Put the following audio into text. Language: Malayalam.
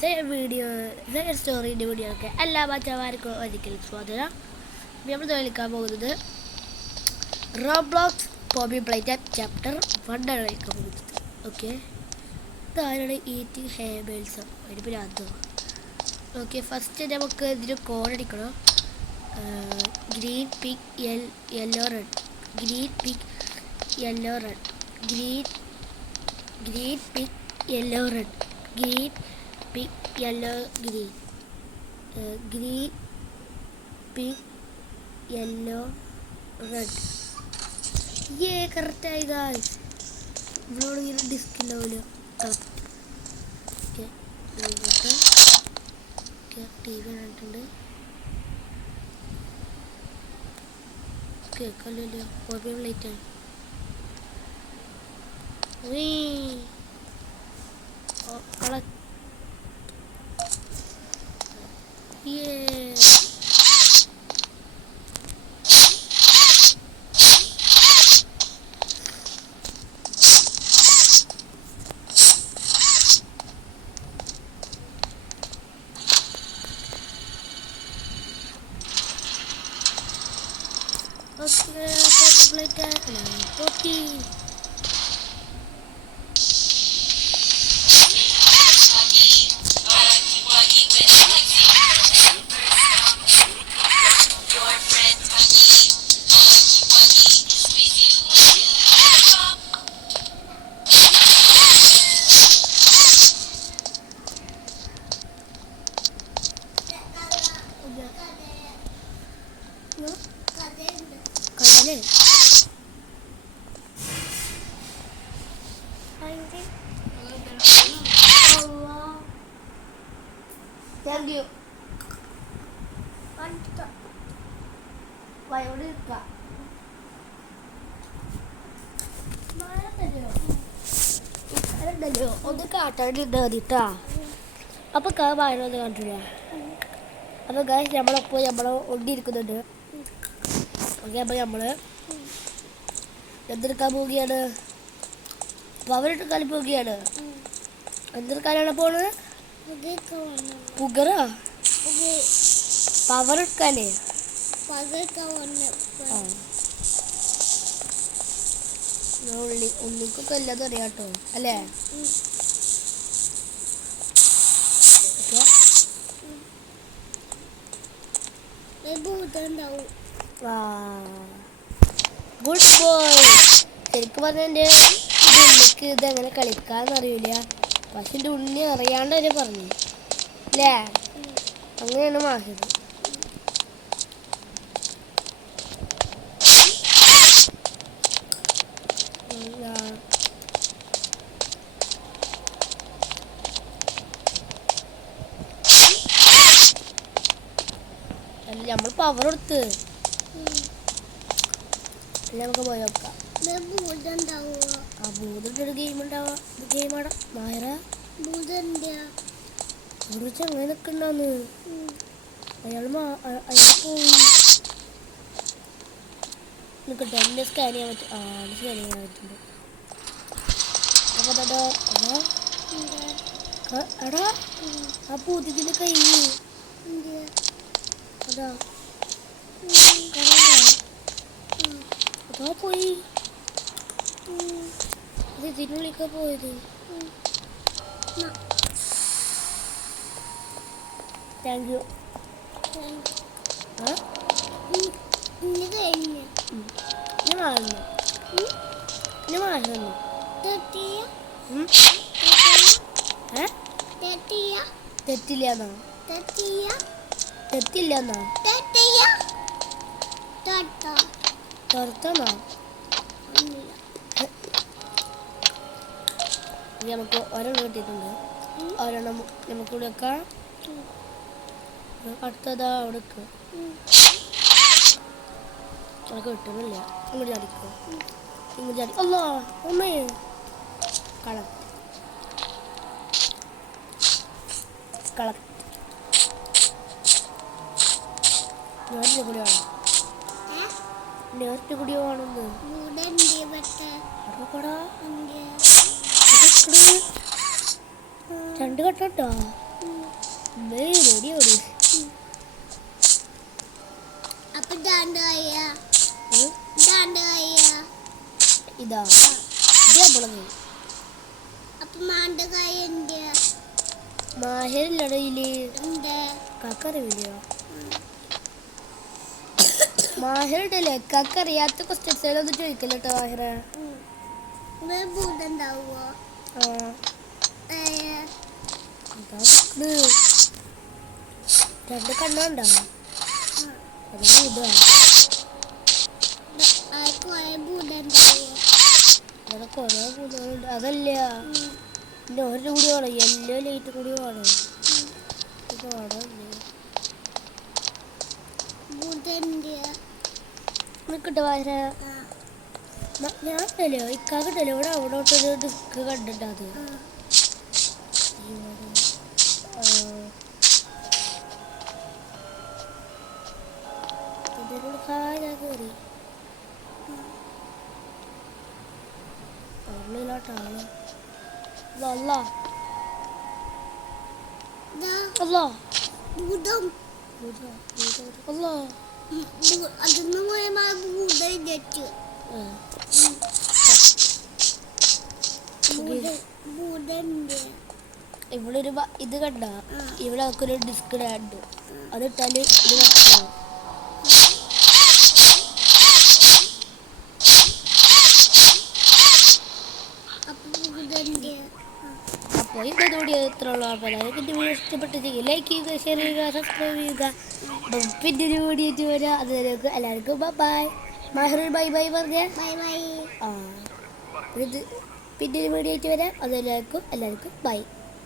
വീഡിയോ സ്റ്റോറിൻ്റെ വീഡിയോയൊക്കെ എല്ലാ മറ്റന്മാർക്കും ഒരിക്കലും സ്വാഗതം. നമ്മൾ കളിക്കാൻ പോകുന്നത് റോബ്ലോക്സ് പോപ്പി പ്ലേറ്റർ ചാപ്റ്റർ 1 ആണ് കളിക്കാൻ പോകുന്നത്. ഓക്കെ, ഇതാരാണ് ഈറ്റിംഗ് ഹേബേഴ്സ് ഒരു പ്രാന്തം. ഓക്കെ, ഫസ്റ്റ് നമുക്ക് ഇതിന് കോഡ് അടിക്കണം. Green pink yellow red, green pink yellow red, green pink yellow red, green pink yellow green, green pink yellow red. കറക്റ്റായി ഗായ്സ്. ഇവരോട് ഇങ്ങനെ ഡിസ്ക് ഉണ്ടാവില്ല. ഓക്കെ, ടി വി കണ്ടിട്ടുണ്ട്. കേൾക്കല്ലോ ഓർമ്മ ലേറ്റാണ്. Okay, satu pelita, kopi. Thank you. ഒന്ന് കാട്ടാണ്ടിട്ടാ മതിട്ടാ. അപ്പൊ വായനൊന്നും കണ്ടില്ല. അപ്പൊ ഗായ്സ് നമ്മളൊപ്പം നമ്മളെ ഒന്നിരിക്കുന്നുണ്ട്. ഓക്കെ, അപ്പൊ നമ്മള് എന്തെടുക്കാൻ പോവുകയാണ്? പവറിട്ട് കളി പോവുകയാണ്. എന്തെടുക്കാനാണ് പോണത്? പുകറാ പവർ എടുക്കാനേ. ഉള്ളിക്കൊക്കെ എല്ലാതും അറിയാട്ടോ അല്ലേ? Good boy. ശരിക്കും പറഞ്ഞ എൻ്റെ ഉണ്ണിക്ക് ഇതെങ്ങനെ കളിക്കാന്നറിയില്ല. പക്ഷെ എൻ്റെ ഉണ്ണി അറിയാണ്ട് അവരെ പറഞ്ഞു അല്ലേ? അങ്ങനെയാണ് മാഷത്. നമ്മൾ പവർ കൊടുത്ത് നമുക്ക് പോയി നോക്കാം. ഭൂതന്റെ ഗെയിം ഉണ്ടാവാ. ഗെയിമാടാ മായറ കുറിച്ച് അങ്ങനെ നിൽക്കണ്ടാന്ന്. അയാൾ പോയി നിൽക്കട്ടെ. എന്നെ സ്കാൻ ചെയ്യാൻ പറ്റും. സ്കാൻ ചെയ്യാൻ പറ്റുന്നുണ്ട്. അപ്പൊ എടാ ആ പൂതിന്റെ കൈ അതാ അതാ പോയി. ഇതിനുള്ളിക്ക പോയത്. Thank you. തെറ്റില്ലെന്നോ? തെറ്റില്ലെന്നോ? തുറത്തന്നോ? നമുക്ക് ഒരെണ്ണം കിട്ടിയിട്ടുണ്ട്. ഒരെണ്ണം നമുക്ക് ഇവിടെ വെക്കാം. അടുത്തതാ അവിടെ നമുക്ക് കിട്ടുന്നില്ല. ഇങ്ങോട്ട് ചാടിക്കോ. ഇങ്ങോട്ട് ചാടി. അല്ലോ അമ്മേ കളം കളം നേരത്തെ കൂടി വേണം. നേരത്തെ കൂടി വേണമെന്ന് രണ്ട് ഘട്ടം കേട്ടോ. റെഡിയോട് അപ്പൊ ദാണ്ടായ ഇതാ ഇതേപോലെ അപ്പൊ മാണ്ടകായ എന്ത് മാഹിലടയില് കാക്കറിയില്ല മാഹിടല്ലേ കാക്കറിയാത്ത ക്വസ്റ്റ്യൻസ് ചോദിക്കല്ലോ കേട്ടോ മാഹിറ ഭൂതണ്ടാവോ രണ്ട് കണ്ണുണ്ടാവും അത് ഭൂതമാണ് അവിടെ കൊറേ ഭൂതങ്ങളുണ്ട് അതല്ല പിന്നെ ഒരു കൂടി വേണം യെല്ലോ ലൈറ്റ് കൂടി വേണം നിൽക്കട്ടെ വാര ഞാൻ കിട്ടല്ലോ ഇക്കാ കിട്ടല്ലോ ഇവിടെ അവിടോട്ടൊരു ഡിസ്ക് കണ്ടിട്ട് അത് ഇതിനോട് ഞാൻ കയറി ഉള്ളിലോട്ടാണ് അല്ല അല്ല അല്ല ഇവിടെ ഒരു ഇത് കണ്ട ഇവിടെ ഒരു ഡിസ്ക് കണ്ടു അതിട്ടാല് ഇത് വെക്കണം അപ്പോൾ ഇന്നത്തെ വീഡിയോ എത്ര ഉള്ളൂ അപ്പോൾ എൻ്റെ വീഡിയോ ഇഷ്ടപ്പെട്ടിരിക്കും ലൈക്ക് ചെയ്യുക ഷെയർ ചെയ്യുക സബ്സ്ക്രൈബ് ചെയ്യുക അപ്പം പിന്നെ ഒരു വീഡിയോ ആയിട്ട് വരാം അതുവരെയൊക്കെ എല്ലാവർക്കും ബൈ മാഹിർ ബൈ ബൈ പറഞ്ഞേ ആ ഇത് പിന്നെ ഒരു വീഡിയോ ആയിട്ട് വരാം അതുവരെയൊക്കെ എല്ലാവർക്കും ബൈ.